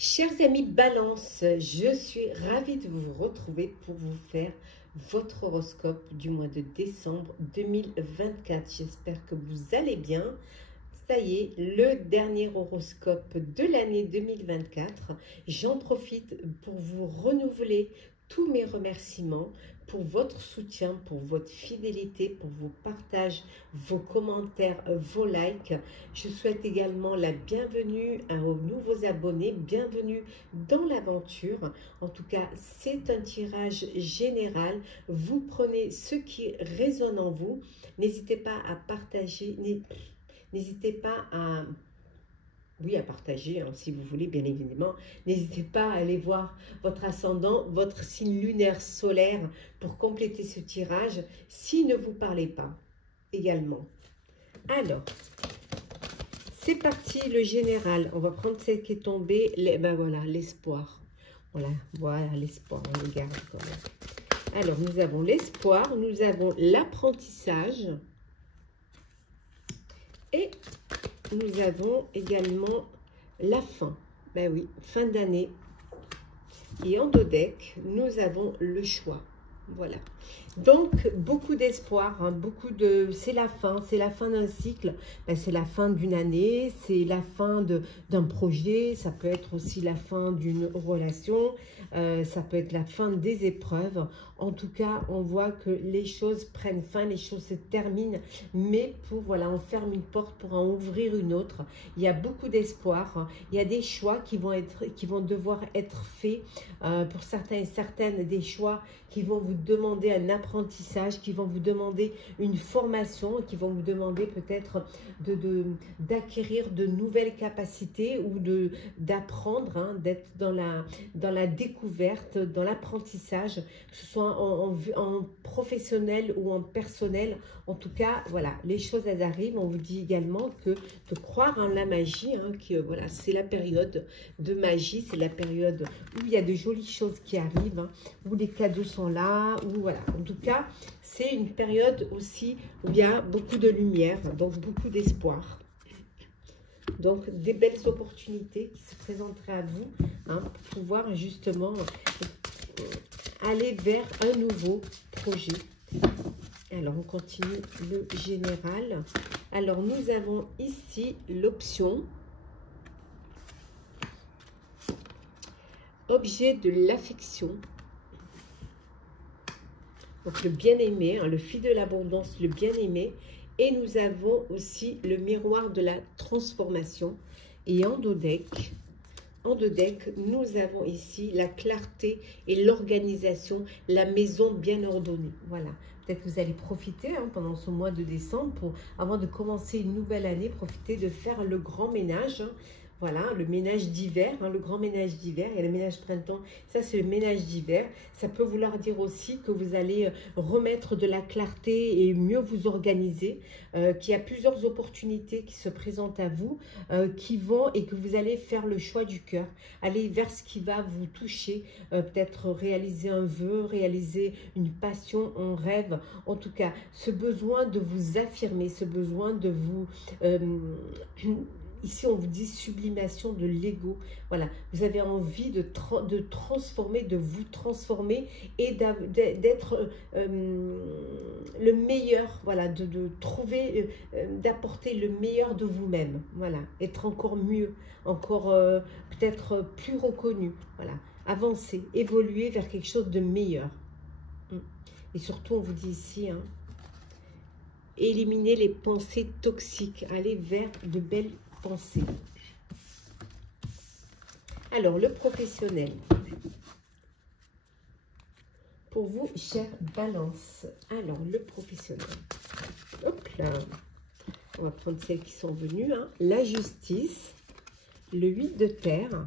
Chers amis Balance, je suis ravie de vous retrouver pour vous faire votre horoscope du mois de décembre 2024. J'espère que vous allez bien. Ça y est, le dernier horoscope de l'année 2024. J'en profite pour vous renouveler tous mes remerciements pour votre soutien, pour votre fidélité, pour vos partages, vos commentaires, vos likes. Je souhaite également la bienvenue aux nouveaux abonnés, bienvenue dans l'aventure. En tout cas, c'est un tirage général. Vous prenez ce qui résonne en vous. N'hésitez pas à partager, n'hésitez pas à... Oui, à partager, hein, si vous voulez, bien évidemment. N'hésitez pas à aller voir votre ascendant, votre signe lunaire solaire pour compléter ce tirage, s'il ne vous parlait pas également. Alors, c'est parti, le général. On va prendre celle qui est tombée. Ben voilà, l'espoir. Voilà l'espoir, on le garde quand même. Alors, nous avons l'espoir, nous avons l'apprentissage et nous avons également la fin. Ben oui, fin d'année. Et en dos deck, nous avons le choix. Voilà. Donc, beaucoup d'espoir, hein, c'est la fin d'un cycle, ben, c'est la fin d'une année, c'est la fin d'un projet, ça peut être aussi la fin d'une relation, ça peut être la fin des épreuves. En tout cas, on voit que les choses prennent fin, les choses se terminent, mais voilà, on ferme une porte pour en ouvrir une autre. Il y a beaucoup d'espoir, il y a des choix qui vont devoir être faits, pour certains et certaines, des choix qui vont vous demander un apprentissage, qui vont vous demander une formation, qui vont vous demander peut-être d'acquérir de nouvelles capacités ou d'apprendre, hein, d'être dans la découverte, dans l'apprentissage, que ce soit en professionnel ou en personnel. En tout cas, voilà, les choses elles arrivent. On vous dit également que de croire en la magie, hein, voilà, c'est la période de magie, c'est la période où il y a de jolies choses qui arrivent, hein, où les cadeaux sont là, où voilà. En tout cas, c'est une période aussi où il y a beaucoup de lumière, donc beaucoup d'espoir. Donc, des belles opportunités qui se présenteraient à vous, hein, pour pouvoir justement aller vers un nouveau projet. Alors, on continue le général. Alors, nous avons ici l'option objet de l'affection. Donc, le bien-aimé, hein, le fil de l'abondance, le bien-aimé. Et nous avons aussi le miroir de la transformation. Et en dos deck, nous avons ici la clarté et l'organisation, la maison bien ordonnée. Voilà. Peut-être que vous allez profiter, hein, pendant ce mois de décembre, avant de commencer une nouvelle année, profiter de faire le grand ménage, hein. Voilà, le ménage d'hiver, hein, le grand ménage d'hiver et le ménage printemps, ça c'est le ménage d'hiver. Ça peut vouloir dire aussi que vous allez remettre de la clarté et mieux vous organiser, qu'il y a plusieurs opportunités qui se présentent à vous, et que vous allez faire le choix du cœur, aller vers ce qui va vous toucher, peut-être réaliser un vœu, réaliser une passion, un rêve. En tout cas, ce besoin de vous affirmer, ce besoin de vous... Ici, on vous dit sublimation de l'ego. Voilà, vous avez envie de transformer, de vous transformer et d'être le meilleur. Voilà, de trouver, d'apporter le meilleur de vous-même. Voilà, être encore mieux, encore peut-être plus reconnu. Voilà, avancer, évoluer vers quelque chose de meilleur. Et surtout, on vous dit ici, hein, éliminer les pensées toxiques, aller vers de belles pensée. Alors, le professionnel. Pour vous, chère Balance. Alors, le professionnel. Hop là. On va prendre celles qui sont venues, hein. La justice. Le 8 de terre.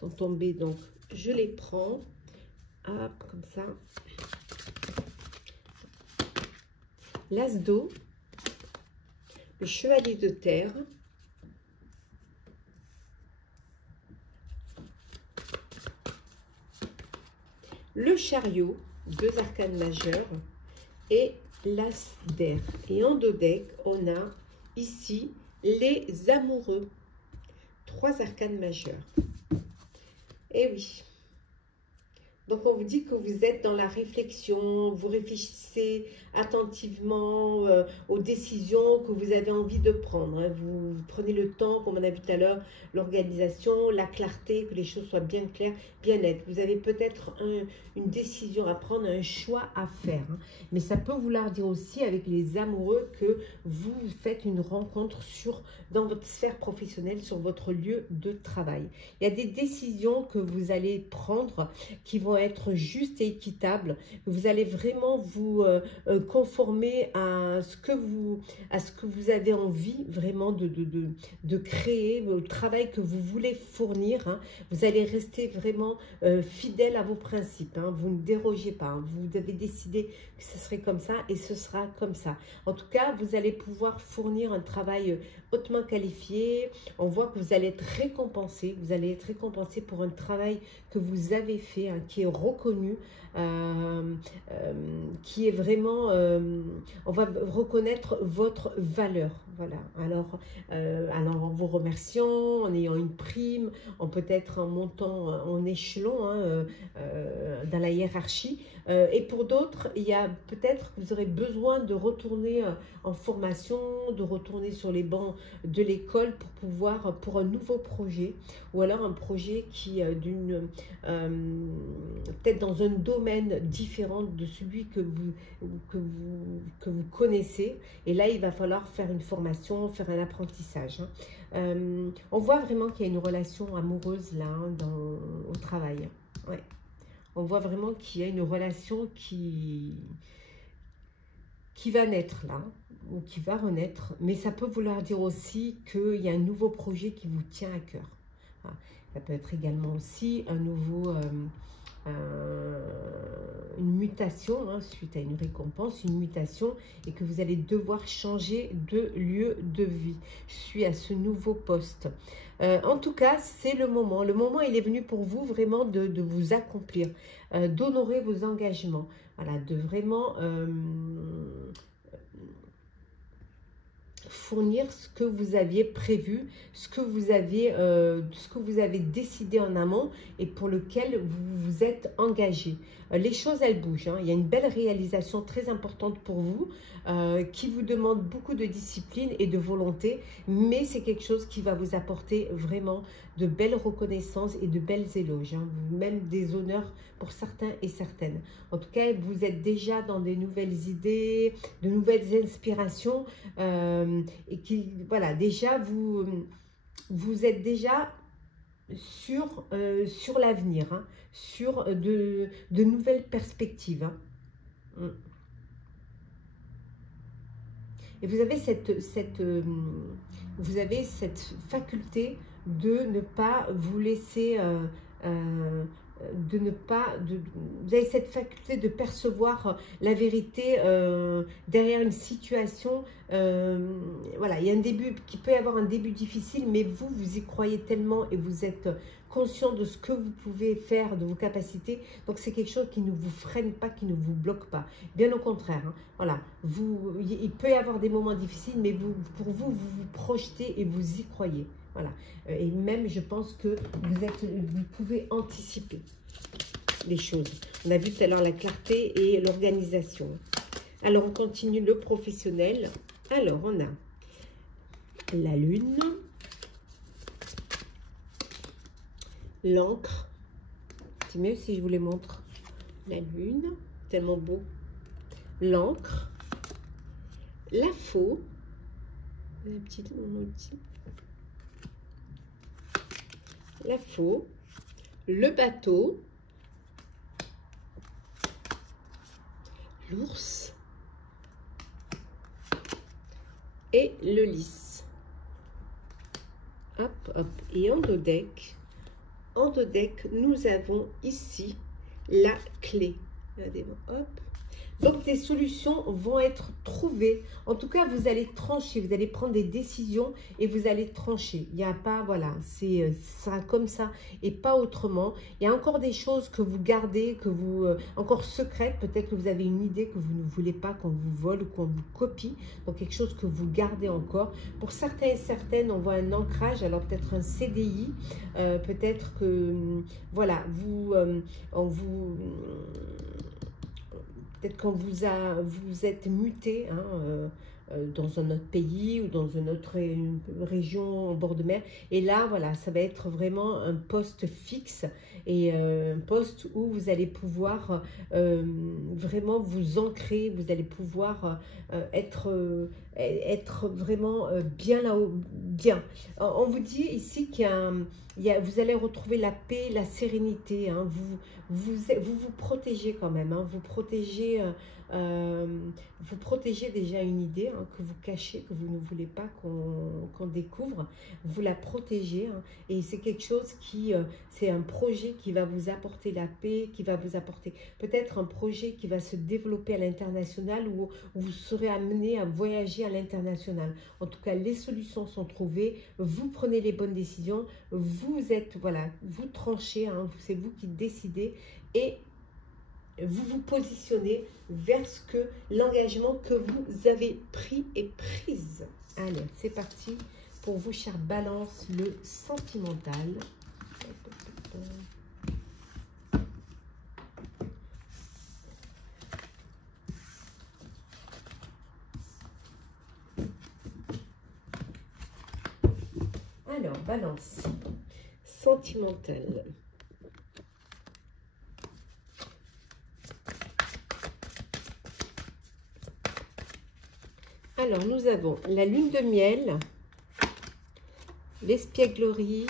Sont tombés, donc je les prends. Hop, comme ça. L'as d'eau. Le chevalier de terre. Le chariot, deux arcanes majeures, et l'as d'air. Et en dos deck, on a ici les amoureux, trois arcanes majeures. Eh oui. Donc, on vous dit que vous êtes dans la réflexion, vous réfléchissez attentivement aux décisions que vous avez envie de prendre. Hein. Vous prenez le temps, comme on a vu tout à l'heure, l'organisation, la clarté, que les choses soient bien claires, bien nettes. Vous avez peut-être une décision à prendre, un choix à faire. Hein. Mais ça peut vouloir dire aussi, avec les amoureux, que vous faites une rencontre dans votre sphère professionnelle, sur votre lieu de travail. Il y a des décisions que vous allez prendre qui vont être justes et équitables. Vous allez vraiment vous conformer à ce que vous avez envie vraiment de créer, au travail que vous voulez fournir. Hein. Vous allez rester vraiment fidèle à vos principes. Hein. Vous ne dérogez pas. Hein. Vous avez décidé que ce serait comme ça et ce sera comme ça. En tout cas, vous allez pouvoir fournir un travail hautement qualifié. On voit que vous allez être récompensé. Vous allez être récompensé pour un travail que vous avez fait, hein, qui est reconnu, qui est vraiment, on va reconnaître votre valeur. Voilà. Alors en vous remerciant, en ayant une prime, en peut-être en montant en échelon dans la hiérarchie. Et pour d'autres, il y a peut-être que vous aurez besoin de retourner en formation, de retourner sur les bancs de l'école pour un nouveau projet, ou alors un projet qui peut-être dans un domaine différent de celui que vous connaissez. Et là, il va falloir faire une formation, faire un apprentissage. Hein. On voit vraiment qu'il y a une relation amoureuse là, hein, au travail. Ouais. On voit vraiment qu'il y a une relation qui va naître là, ou qui va renaître, mais ça peut vouloir dire aussi qu'il y a un nouveau projet qui vous tient à cœur. Voilà. Ça peut être également aussi un nouveau, une mutation, hein, suite à une récompense, une mutation, et que vous allez devoir changer de lieu de vie. Je suis à ce nouveau poste. En tout cas, c'est le moment. Le moment, il est venu pour vous vraiment de vous accomplir, d'honorer vos engagements. Voilà, de vraiment fournir ce que vous aviez prévu, ce que vous avez décidé en amont et pour lequel vous vous êtes engagé. Les choses, elles bougent. Hein. Il y a une belle réalisation très importante pour vous qui vous demande beaucoup de discipline et de volonté, mais c'est quelque chose qui va vous apporter vraiment de belles reconnaissances et de belles éloges, hein. Même des honneurs pour certains et certaines. En tout cas, vous êtes déjà dans des nouvelles idées, de nouvelles inspirations et qui, voilà, déjà vous êtes déjà sur l'avenir, hein, sur de nouvelles perspectives. Hein. Et vous avez cette faculté de ne pas vous laisser, vous avez cette faculté de percevoir la vérité derrière une situation. Voilà, il y a un début qui peut y avoir un début difficile, mais vous y croyez tellement et vous êtes conscient de ce que vous pouvez faire, de vos capacités. Donc c'est quelque chose qui ne vous freine pas, qui ne vous bloque pas. Bien au contraire, hein. Voilà, il peut y avoir des moments difficiles, mais pour vous vous projetez et vous y croyez. Voilà, et même je pense que vous pouvez anticiper les choses. On a vu tout à l'heure la clarté et l'organisation. Alors on continue le professionnel. Alors on a la lune, l'encre. C'est mieux si je vous les montre. La lune, tellement beau. L'encre, la faux, la petite outil. La faux, le bateau, l'ours et le lys. Hop, hop. Et en dos deck, nous avons ici la clé. Regardez, hop. Donc, des solutions vont être trouvées. En tout cas, vous allez trancher, vous allez prendre des décisions et vous allez trancher. Il n'y a pas, voilà, c'est ça comme ça et pas autrement. Il y a encore des choses que vous gardez, que vous, encore secrètes. Peut-être que vous avez une idée que vous ne voulez pas qu'on vous vole ou qu'on vous copie. Donc, quelque chose que vous gardez encore. Pour certains et certaines, on voit un ancrage, alors peut-être un CDI. Peut-être que, voilà, peut-être quand vous êtes muté hein, dans un autre pays ou dans une autre région en bord de mer. Et là, voilà, ça va être vraiment un poste fixe et un poste où vous allez pouvoir vraiment vous ancrer, vous allez pouvoir être vraiment bien là-haut, bien. On vous dit ici qu'il y a vous allez retrouver la paix, la sérénité. Hein, vous protégez quand même. Hein, vous protégez déjà une idée hein, que vous cachez, que vous ne voulez pas qu'on découvre. Vous la protégez hein, et c'est quelque chose c'est un projet qui va vous apporter la paix, qui va vous apporter peut-être un projet qui va se développer à l'international où vous serez amené à voyager à l'international. En tout cas, les solutions sont trouvées. Vous prenez les bonnes décisions. Vous êtes, voilà, vous tranchez. Hein, c'est vous qui décidez et vous vous positionnez vers l'engagement que vous avez pris et prise. Allez, c'est parti pour vous, chère Balance, le sentimental. Alors, Balance, sentimental. Alors, nous avons la lune de miel, l'espièglerie,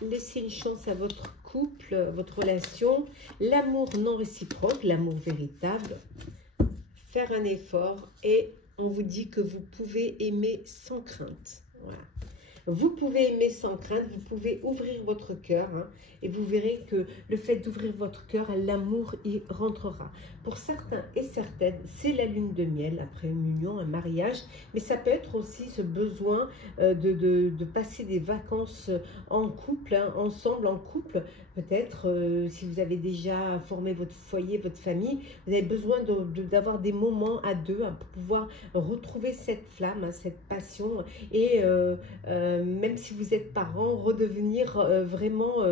laissez une chance à votre couple, votre relation, l'amour non réciproque, l'amour véritable, faire un effort et on vous dit que vous pouvez aimer sans crainte. Voilà. Vous pouvez aimer sans crainte, vous pouvez ouvrir votre cœur hein, et vous verrez que le fait d'ouvrir votre cœur, l'amour y rentrera. Pour certains et certaines, c'est la lune de miel après une union, un mariage, mais ça peut être aussi ce besoin de passer des vacances en couple, hein, ensemble en couple. Peut-être si vous avez déjà formé votre foyer, votre famille, vous avez besoin d'avoir des moments à deux hein, pour pouvoir retrouver cette flamme, hein, cette passion et même si vous êtes parents, redevenir vraiment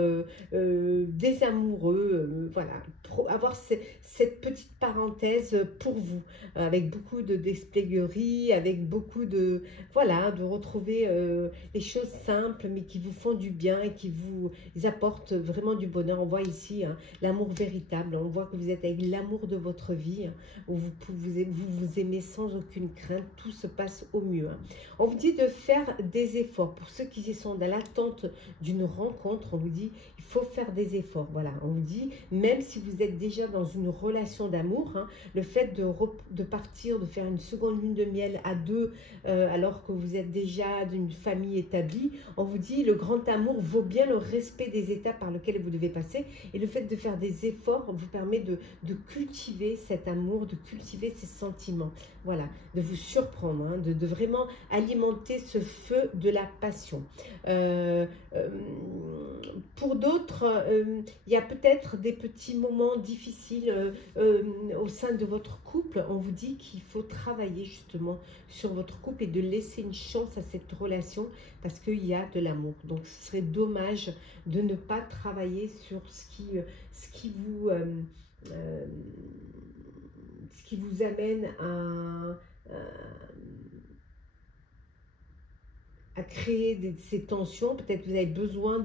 des amoureux, voilà, avoir cette petite parenthèse pour vous, avec beaucoup d'espièglerie, avec beaucoup de, voilà, de retrouver les choses simples, mais qui vous font du bien et qui vous apportent vraiment du bonheur. On voit ici hein, l'amour véritable, on voit que vous êtes avec l'amour de votre vie, hein, où vous aimez sans aucune crainte, tout se passe au mieux. Hein. On vous dit de faire des efforts. Pour ceux qui sont dans l'attente d'une rencontre, on vous dit il faut faire des efforts. Voilà, on vous dit, même si vous êtes déjà dans une relation d'amour, hein, le fait de partir, de faire une seconde lune de miel à deux, alors que vous êtes déjà d'une famille établie, on vous dit le grand amour vaut bien le respect des étapes par lesquelles vous devez passer. Et le fait de faire des efforts vous permet de cultiver cet amour, de cultiver ces sentiments. Voilà, de vous surprendre, hein, de vraiment alimenter ce feu de la passion. Pour d'autres, il y a peut-être des petits moments difficiles au sein de votre couple. On vous dit qu'il faut travailler justement sur votre couple et de laisser une chance à cette relation parce qu'il y a de l'amour. Donc, ce serait dommage de ne pas travailler sur ce qui vous amène à créer ces tensions. Peut-être vous avez besoin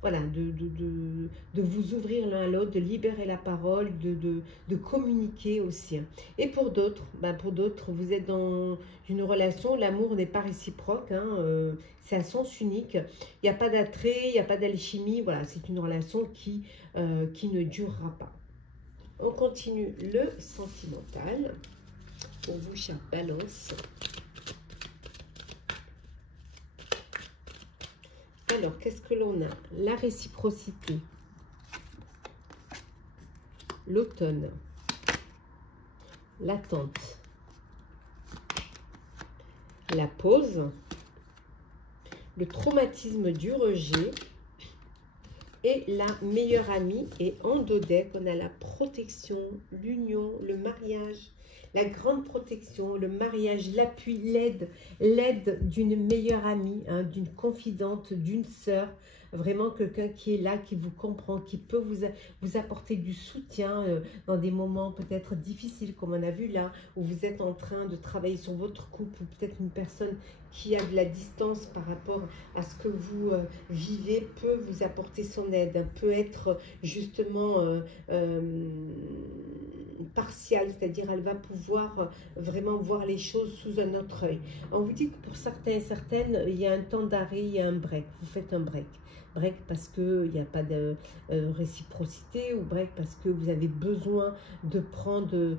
voilà, de vous ouvrir l'un à l'autre, de libérer la parole, de communiquer aussi. Et pour d'autres, vous êtes dans une relation, l'amour n'est pas réciproque, hein, c'est à sens unique. Il n'y a pas d'attrait, il n'y a pas d'alchimie. Voilà, c'est une relation qui ne durera pas. On continue le sentimental pour vous, chère Balance. Alors, qu'est-ce que l'on a? La réciprocité. l'automne, l'attente, la pause, le traumatisme du rejet et la meilleure amie. Et en dos deck, on a la protection, l'union, le mariage, la grande protection, le mariage, l'appui, l'aide d'une meilleure amie, hein, d'une confidente, d'une sœur. Vraiment quelqu'un qui est là, qui vous comprend, qui peut vous apporter du soutien dans des moments peut-être difficiles, comme on a vu là, où vous êtes en train de travailler sur votre couple, ou peut-être une personne qui a de la distance par rapport à ce que vous vivez, peut vous apporter son aide, peut être justement partiale, c'est-à-dire elle va pouvoir vraiment voir les choses sous un autre œil. On vous dit que pour certains et certaines, il y a un temps d'arrêt, il y a un break, vous faites un break. Break parce qu'il n'y a pas de réciprocité, ou break parce que vous avez besoin de prendre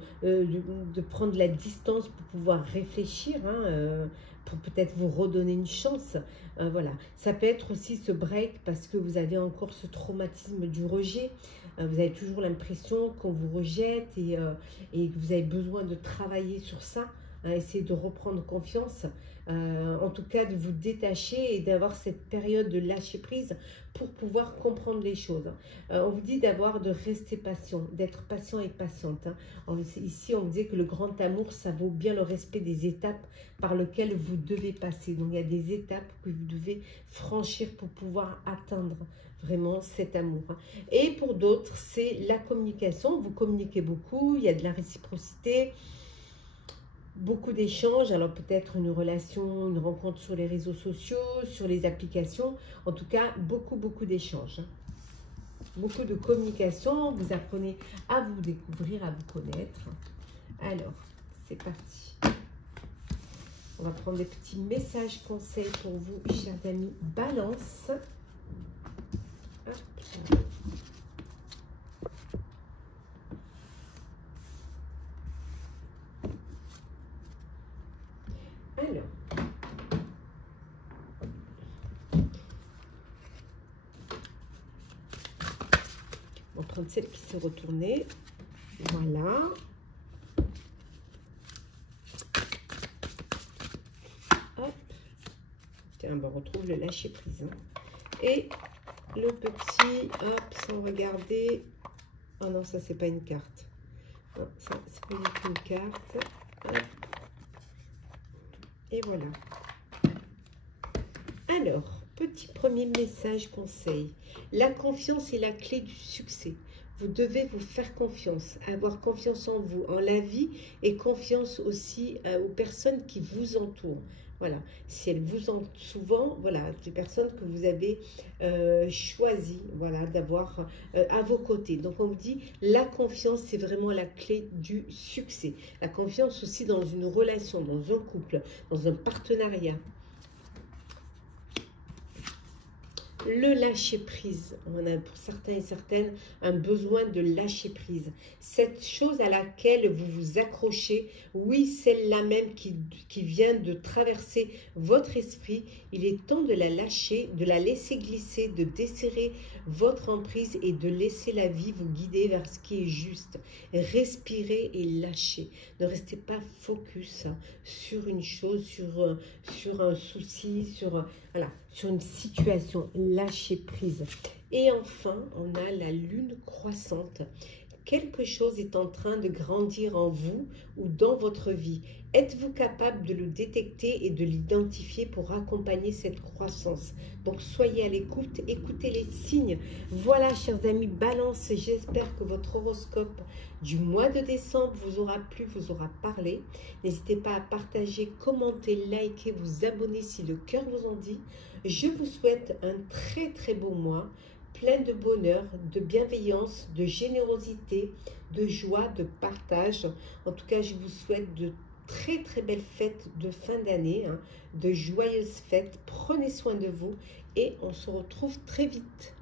la distance pour pouvoir réfléchir, hein, pour peut-être vous redonner une chance. Voilà. Ça peut être aussi ce break parce que vous avez encore ce traumatisme du rejet. Vous avez toujours l'impression qu'on vous rejette et que vous avez besoin de travailler sur ça. Hein, essayer de reprendre confiance, en tout cas de vous détacher et d'avoir cette période de lâcher prise pour pouvoir comprendre les choses. On vous dit de rester patient, d'être patient et patiente. Hein. Ici, on vous dit que le grand amour, ça vaut bien le respect des étapes par lesquelles vous devez passer. Donc, il y a des étapes que vous devez franchir pour pouvoir atteindre vraiment cet amour. Et pour d'autres, c'est la communication. Vous communiquez beaucoup, il y a de la réciprocité, beaucoup d'échanges, alors peut-être une relation, une rencontre sur les réseaux sociaux, sur les applications, en tout cas beaucoup d'échanges. Beaucoup de communication, vous apprenez à vous découvrir, à vous connaître. Alors, c'est parti. On va prendre des petits messages conseils pour vous, chers amis Balance. Hop. Alors, on va prendre celle qui s'est retournée. Voilà. Hop. Tiens, on retrouve le lâcher prise. Hein. Et le petit, hop, sans regarder. Oh non, ça, c'est pas une carte. Non, ça, c'est pas du tout une carte. Hop. Et voilà. Alors, petit premier message conseil. La confiance est la clé du succès. Vous devez vous faire confiance, avoir confiance en vous, en la vie, et confiance aussi aux personnes qui vous entourent. Voilà, si elles vous entourent souvent, voilà, des personnes que vous avez choisies, voilà, d'avoir à vos côtés. Donc on vous dit, la confiance, c'est vraiment la clé du succès. La confiance aussi dans une relation, dans un couple, dans un partenariat. Le lâcher prise, on a pour certains et certaines un besoin de lâcher prise. Cette chose à laquelle vous vous accrochez, oui, celle-là même qui vient de traverser votre esprit, il est temps de la lâcher, de la laisser glisser, de desserrer votre emprise et de laisser la vie vous guider vers ce qui est juste. Respirez et lâchez. Ne restez pas focus sur une chose, sur un souci, voilà, sur une situation. Lâcher prise. Et enfin, on a la lune croissante. Quelque chose est en train de grandir en vous ou dans votre vie. Êtes-vous capable de le détecter et de l'identifier pour accompagner cette croissance? Donc, soyez à l'écoute, écoutez les signes. Voilà, chers amis Balance, j'espère que votre horoscope du mois de décembre vous aura plu, vous aura parlé. N'hésitez pas à partager, commenter, liker, vous abonner si le cœur vous en dit. Je vous souhaite un très beau mois, plein de bonheur, de bienveillance, de générosité, de joie, de partage. En tout cas, je vous souhaite de très belles fêtes de fin d'année, hein, de joyeuses fêtes. Prenez soin de vous et on se retrouve très vite.